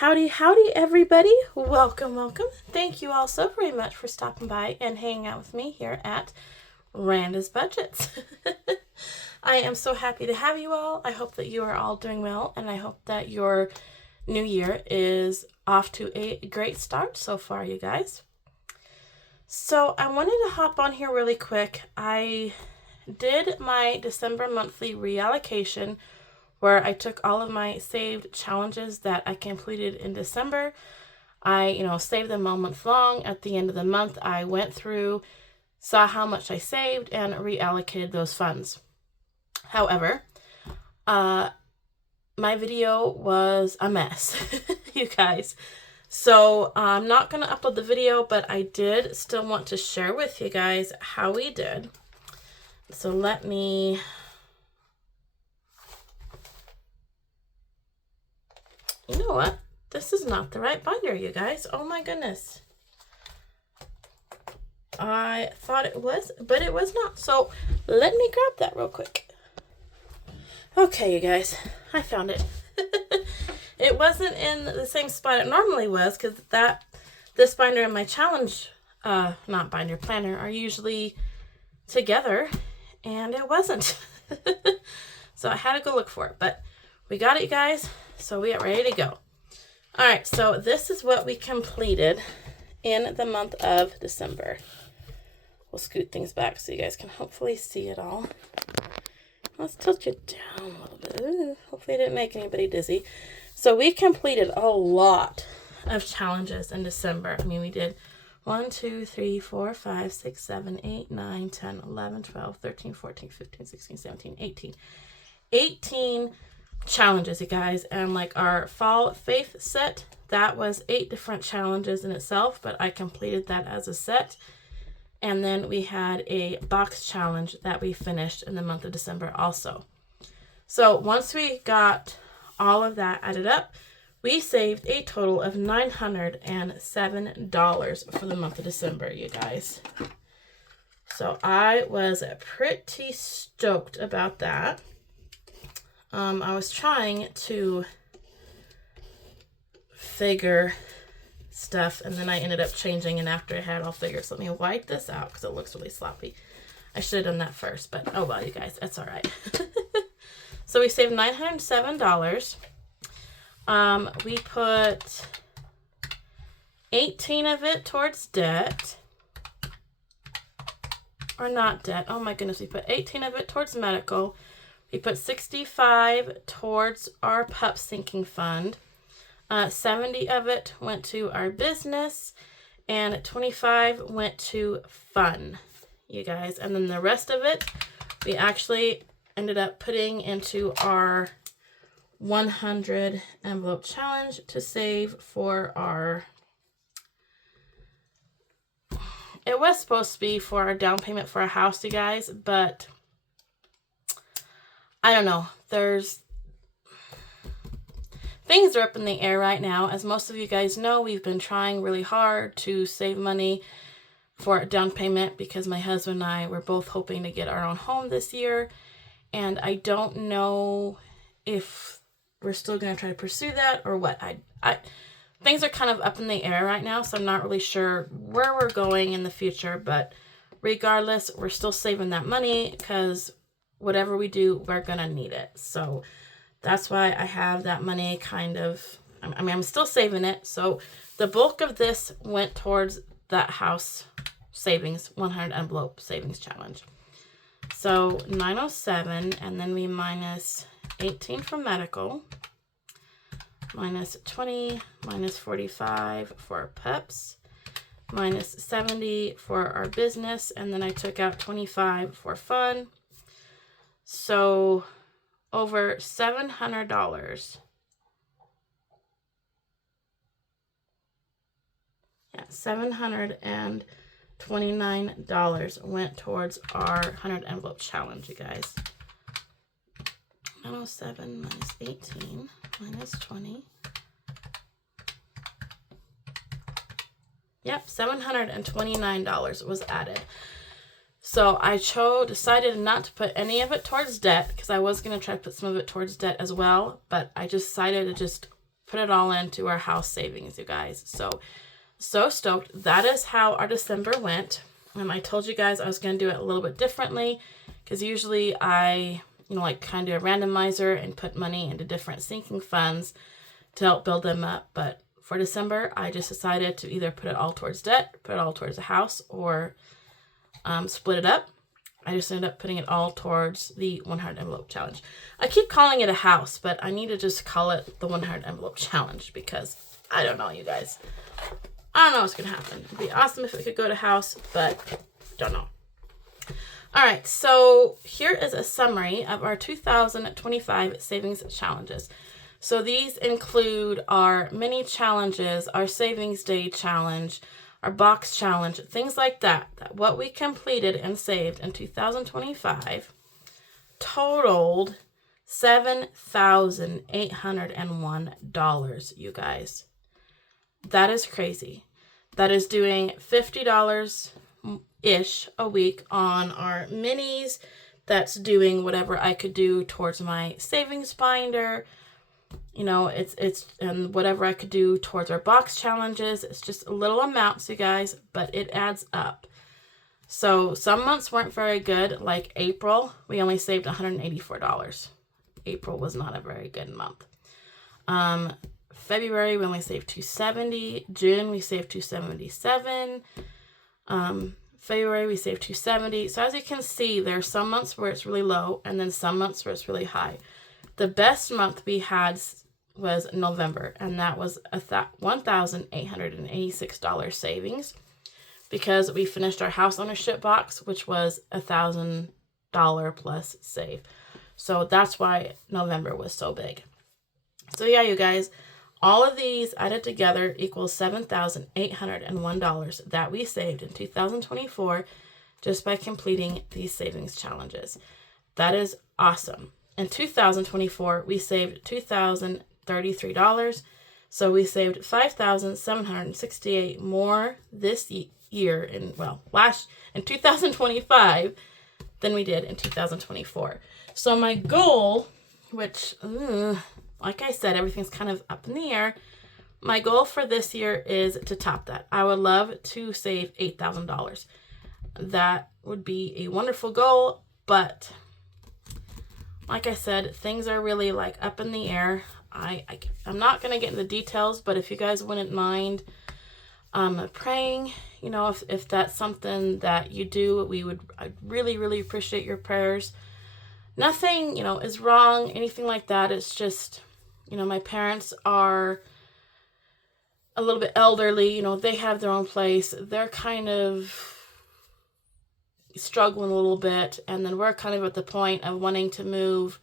Howdy, howdy, everybody. Welcome, welcome. Thank you all so very much for stopping by and hanging out with me here at Randa's Budgets. I am so happy to have you all. I hope that you are all doing well, and I hope that your new year is off to a great start so far, you guys. So I wanted to hop on here really quick. I did my December monthly reallocation where I took all of my saved challenges that I completed in December. I, saved them all month long. At the end of the month, I went through, saw how much I saved, and reallocated those funds. However, my video was a mess, you guys. So I'm not going to upload the video, but I did still want to share with you guys how we did. So let me... You know what? This is not the right binder, you guys. Oh my goodness. I thought it was, but it was not. So let me grab that real quick. Okay, you guys. I found it. It wasn't in the same spot it normally was because this binder and my challenge, not binder, planner, are usually together. And it wasn't. So I had to go look for it. But we got it, you guys. So we are ready to go. All right, so this is what we completed in the month of December. We'll scoot things back so you guys can hopefully see it all. Let's tilt you down a little bit. Ooh, hopefully it didn't make anybody dizzy. So we completed a lot of challenges in December. I mean, we did 1, 2, 3, 4, 5, 6, 7, 8, 9, 10, 11, 12, 13, 14, 15, 16, 17, 18. 18 challenges, you guys. And like our fall faith set, that was 8 different challenges in itself, but I completed that as a set. And then we had a box challenge that we finished in the month of December also. So once we got all of that added up, we saved a total of $907 for the month of December, you guys. So I was pretty stoked about that. I was trying to figure stuff, and then I ended up changing, and after I had it all figured, so let me wipe this out because it looks really sloppy. I should have done that first, but oh well, you guys, that's all right. So we saved $907. We put 18 of it towards debt. Or not debt. Oh my goodness, we put 18 of it towards medical. We put 65 towards our pup sinking fund. 70 of it went to our business, and 25 went to fun, you guys. And then the rest of it, we actually ended up putting into our 100 envelope challenge to save for our... It was supposed to be for our down payment for a house, you guys, but I don't know. Things are up in the air right now. As most of you guys know, we've been trying really hard to save money for a down payment because my husband and I were both hoping to get our own home this year. And I don't know if we're still going to try to pursue that or what. Things are kind of up in the air right now, so I'm not really sure where we're going in the future. But regardless, we're still saving that money because whatever we do, we're going to need it. So that's why I have that money kind of, I'm still saving it. So the bulk of this went towards that house savings, 100 envelope savings challenge. So 907, and then we minus 18 from medical, minus 20, minus 45 for our pups, minus 70 for our business, and then I took out 25 for fun. So over $700. Yeah, $729 went towards our 100 envelope challenge, you guys. 907 minus 18 minus 20. Yep, $729 was added. So I decided not to put any of it towards debt because I was going to try to put some of it towards debt as well, but I just decided to just put it all into our house savings, you guys. So stoked. That is how our December went. I told you guys I was going to do it a little bit differently, because usually I, like kind of do a randomizer and put money into different sinking funds to help build them up. But for December, I just decided to either put it all towards debt, put it all towards a house, or split it up. I just ended up putting it all towards the 100 envelope challenge. I keep calling it a house, but I need to just call it the 100 envelope challenge, because I don't know, you guys. I don't know what's going to happen. It'd be awesome if it could go to house, but don't know. All right, so here is a summary of our 2025 savings challenges. So these include our mini challenges, our savings day challenge, our box challenge, things like that. What we completed and saved in 2025 totaled $7,801, you guys. That is crazy. That is doing $50-ish a week on our minis. That's doing whatever I could do towards my savings binder. It's and whatever I could do towards our box challenges. It's just little amounts, you guys, but it adds up. So some months weren't very good, like April. We only saved $184. April was not a very good month. February, we only saved $270. June, we saved $277. February, we saved $270. So as you can see, there are some months where it's really low, and then some months where it's really high. The best month we had was November, and that was $1,886 savings, because we finished our house ownership box, which was $1,000 plus save. So that's why November was so big. So yeah, you guys, all of these added together equals $7,801 that we saved in 2024 just by completing these savings challenges. That is awesome. In 2024, we saved $2,033. So we saved $5,768 more this year in 2025 than we did in 2024. So my goal, which, like I said, everything's kind of up in the air. My goal for this year is to top that. I would love to save $8,000. That would be a wonderful goal, but like I said, things are really up in the air. I'm not going to get into the details, but if you guys wouldn't mind praying, if that's something that you do, I'd really, really appreciate your prayers. Nothing, is wrong, anything like that. It's just, my parents are a little bit elderly. They have their own place. They're kind of struggling a little bit, and then we're kind of at the point of wanting to move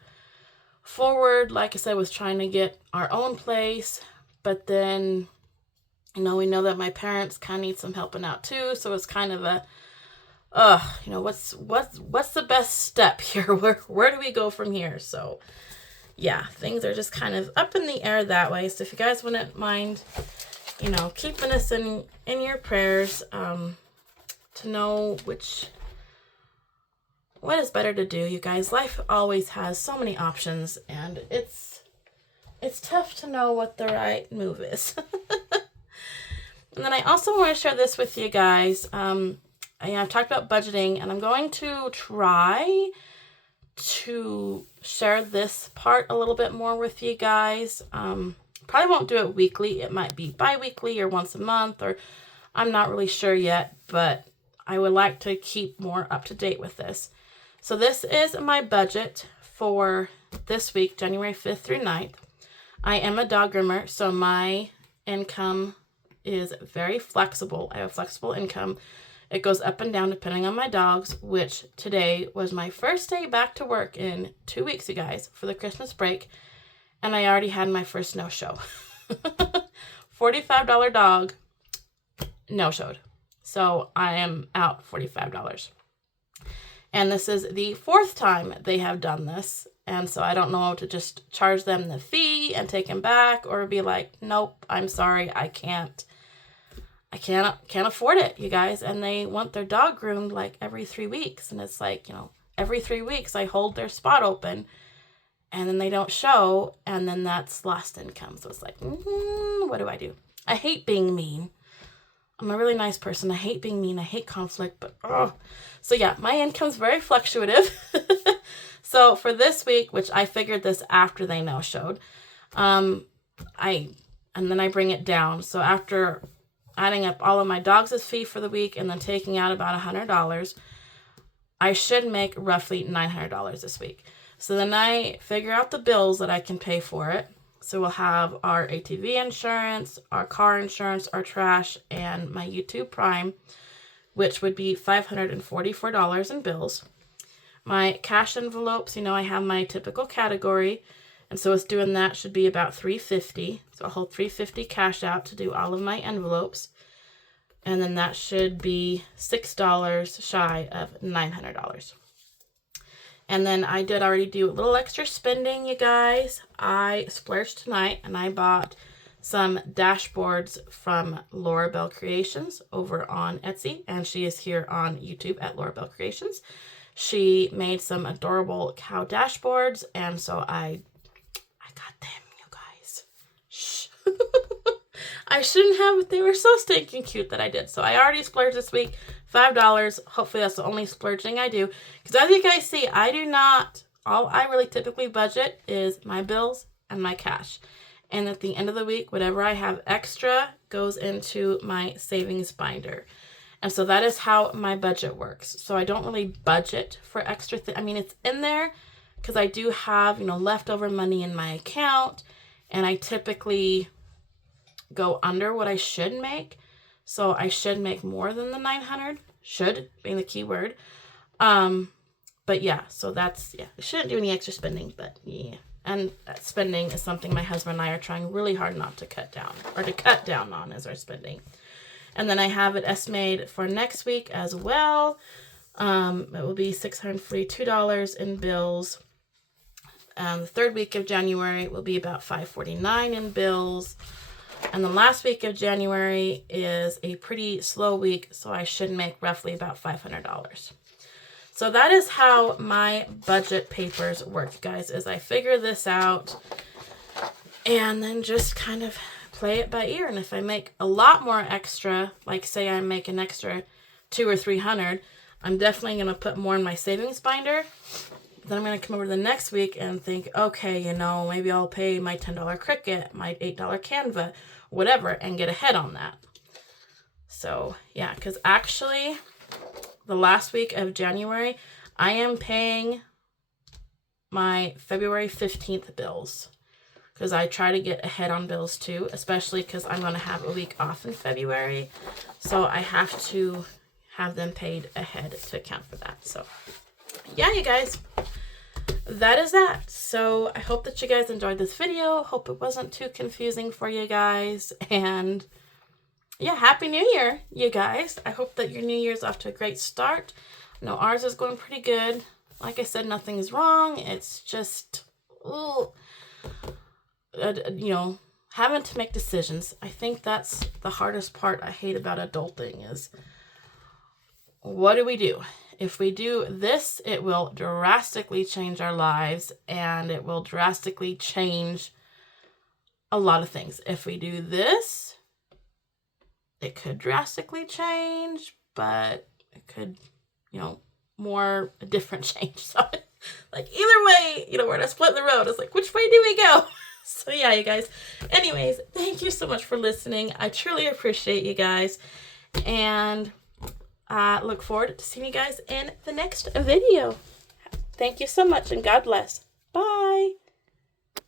forward. Like I said, was trying to get our own place, but then we know that my parents kind of need some helping out too, so it's kind of a what's the best step here? Where do we go from here? So yeah, things are just kind of up in the air that way. So if you guys wouldn't mind keeping us in your prayers, to know what is better to do, you guys. Life always has so many options, and it's tough to know what the right move is. And then I also want to share this with you guys. I've talked about budgeting, and I'm going to try to share this part a little bit more with you guys. Probably won't do it weekly. It might be bi-weekly or once a month, or I'm not really sure yet, but I would like to keep more up to date with this. So this is my budget for this week, January 5th through 9th. I am a dog groomer, so my income is very flexible. I have flexible income. It goes up and down depending on my dogs, which today was my first day back to work in 2 weeks, you guys, for the Christmas break. And I already had my first no-show. $45 dog no-showed. So I am out $45. And this is the 4th time they have done this. And so I don't know to just charge them the fee and take them back, or be like, nope, I'm sorry, I can't afford it, you guys. And they want their dog groomed every 3 weeks. And it's every 3 weeks I hold their spot open, and then they don't show, and then that's lost income. So it's like, what do I do? I hate being mean. I'm a really nice person. I hate being mean. I hate conflict, but so yeah, my income's very fluctuative. So for this week, which I figured this after they no showed, and then I bring it down. So after adding up all of my dogs' fee for the week and then taking out about $100, I should make roughly $900 this week. So then I figure out the bills that I can pay for it. So we'll have our ATV insurance, our car insurance, our trash, and my YouTube Prime, which would be $544 in bills. My cash envelopes, I have my typical category, and so it's doing that should be about $350. So I'll hold $350 cash out to do all of my envelopes, and then that should be $6 shy of $900. And then I did already do a little extra spending, you guys. I splurged tonight and I bought some dashboards from Laura Bell Creations over on Etsy. And she is here on YouTube at Laura Bell Creations. She made some adorable cow dashboards. And so I got them, you guys. Shh. I shouldn't have, but they were so stinking cute that I did. So I already splurged this week. $5. Hopefully that's the only splurging I do. Because as you guys see, all I really typically budget is my bills and my cash. And at the end of the week, whatever I have extra goes into my savings binder. And so that is how my budget works. So I don't really budget for extra things. I mean, it's in there because I do have, leftover money in my account. And I typically go under what I should make. So I should make more than the 900, should being the key word. But yeah, so that's, I shouldn't do any extra spending, but yeah. And that spending is something my husband and I are trying really hard not to cut down, or to cut down on as our spending. And then I have it estimated for next week as well. It will be $642 in bills. The third week of January will be about $549 in bills. And the last week of January is a pretty slow week, so I should make roughly about $500. So that is how my budget papers work, guys, is I figure this out and then just kind of play it by ear. And if I make a lot more extra, like say I make an extra $200 or $300, I'm definitely going to put more in my savings binder. Then I'm going to come over the next week and think, okay, maybe I'll pay my $10 Cricut, my $8 Canva, whatever, and get ahead on that. So, yeah, because actually, the last week of January, I am paying my February 15th bills. Because I try to get ahead on bills too, especially because I'm going to have a week off in February. So I have to have them paid ahead to account for that. So, yeah, you guys. That is that. So I hope that you guys enjoyed this video. Hope it wasn't too confusing for you guys. And yeah, Happy New Year, you guys. I hope that your New Year's off to a great start. I know ours is going pretty good. Like I said, nothing's wrong. It's just, having to make decisions. I think that's the hardest part I hate about adulting is, what do we do? If we do this, it will drastically change our lives and it will drastically change a lot of things. If we do this, it could drastically change, but it could, more a different change. So, like, either way, we're gonna split the road. It's like, which way do we go? So, yeah, you guys. Anyways, thank you so much for listening. I truly appreciate you guys. And look forward to seeing you guys in the next video. Thank you so much, and God bless.